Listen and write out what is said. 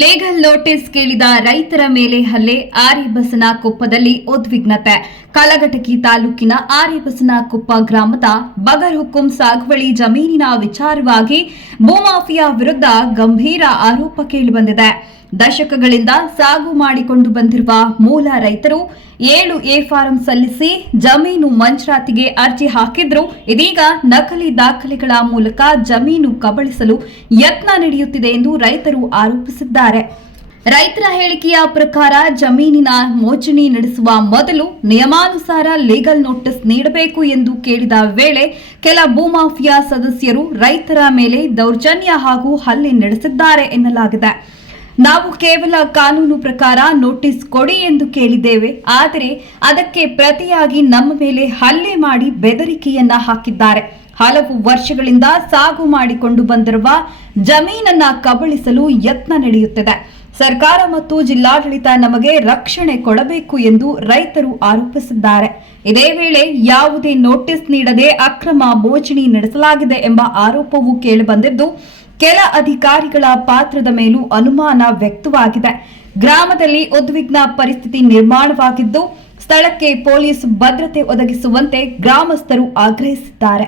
Legal notice ಕೇಳಿದ ರೈತರ ಮೇಲೆ ಹಲ್ಲೆ. ಆರ್ಯಬಸನಕೊಪ್ಪದಲ್ಲಿ ಉದ್ವಿಗ್ನತೆ. ಕಲಘಟಕಿ ತಾಲೂಕಿನ ಆರ್ಯಬಸನಕೊಪ್ಪ ಗ್ರಾಮದ ಬಗರ್ ಹುಕುಂ ಸಾಗುವಳಿ ಜಮೀನಿನ ವಿಚಾರವಾಗಿ ಭೂಮಾಫಿಯಾ ವಿರುದ್ಧ ಗಂಭೀರ ಆರೋಪ ಕೇಳಿಬಂದಿದೆ. ದಶಕಗಳಿಂದ ಸಾಗು ಮಾಡಿಕೊಂಡು ಬಂದಿರುವ ಮೂಲ ರೈತರು 7A ಫಾರಂ ಸಲ್ಲಿಸಿ ಜಮೀನು ಮಂಜೂರಾತಿಗೆ ಅರ್ಜಿ ಹಾಕಿದ್ರು. ಇದೀಗ ನಕಲಿ ದಾಖಲೆಗಳ ಮೂಲಕ ಜಮೀನು ಕಬಳಿಸಲು ಯತ್ನ ನಡೆಯುತ್ತಿದೆ ಎಂದು ರೈತರು ಆರೋಪಿಸಿದ್ದಾರೆ. ರೈತರ ಹೇಳಿಕೆಯ ಪ್ರಕಾರ ಜಮೀನಿನ ಮೋಚಣಿ ನಡೆಸುವ ಮೊದಲು ನಿಯಮಾನುಸಾರ ಲೀಗಲ್ ನೋಟಿಸ್ ನೀಡಬೇಕು ಎಂದು ಕೇಳಿದ ವೇಳೆ ಕೆಲ ಭೂಮಾಫಿಯಾ ಸದಸ್ಯರು ರೈತರ ಮೇಲೆ ದೌರ್ಜನ್ಯ ಹಾಗೂ ಹಲ್ಲೆ ನಡೆಸಿದ್ದಾರೆ ಎನ್ನಲಾಗಿದೆ. ನಾವು ಕೇವಲ ಕಾನೂನು ಪ್ರಕಾರ ನೋಟಿಸ್ ಕೊಡಿ ಎಂದು ಕೇಳಿದ್ದೇವೆ, ಆದರೆ ಅದಕ್ಕೆ ಪ್ರತಿಯಾಗಿ ನಮ್ಮ ಮೇಲೆ ಹಲ್ಲೆ ಮಾಡಿ ಬೆದರಿಕೆಯನ್ನ ಹಾಕಿದ್ದಾರೆ. ಹಲವು ವರ್ಷಗಳಿಂದ ಸಾಗು ಮಾಡಿಕೊಂಡು ಬಂದಿರುವ ಜಮೀನನ್ನ ಕಬಳಿಸಲು ಯತ್ನ ನಡೆಯುತ್ತಿದೆ. ಸರ್ಕಾರ ಮತ್ತು ಜಿಲ್ಲಾಡಳಿತ ನಮಗೆ ರಕ್ಷಣೆ ಕೊಡಬೇಕು ಎಂದು ರೈತರು ಆರೋಪಿಸಿದ್ದಾರೆ. ಇದೇ ವೇಳೆ ಯಾವುದೇ ನೋಟಿಸ್ ನೀಡದೆ ಅಕ್ರಮ ಮೋಚಣಿ ನಡೆಸಲಾಗಿದೆ ಎಂಬ ಆರೋಪವೂ ಕೇಳಿಬಂದಿದ್ದು, ಕೆಲ ಅಧಿಕಾರಿಗಳ ಪಾತ್ರದ ಮೇಲೂ ಅನುಮಾನ ವ್ಯಕ್ತವಾಗಿದೆ. ಗ್ರಾಮದಲ್ಲಿ ಉದ್ವಿಗ್ನ ಪರಿಸ್ಥಿತಿ ನಿರ್ಮಾಣವಾಗಿದ್ದು, ಸ್ಥಳಕ್ಕೆ ಪೊಲೀಸ್ ಭದ್ರತೆ ಒದಗಿಸುವಂತೆ ಗ್ರಾಮಸ್ಥರು ಆಗ್ರಹಿಸಿದ್ದಾರೆ.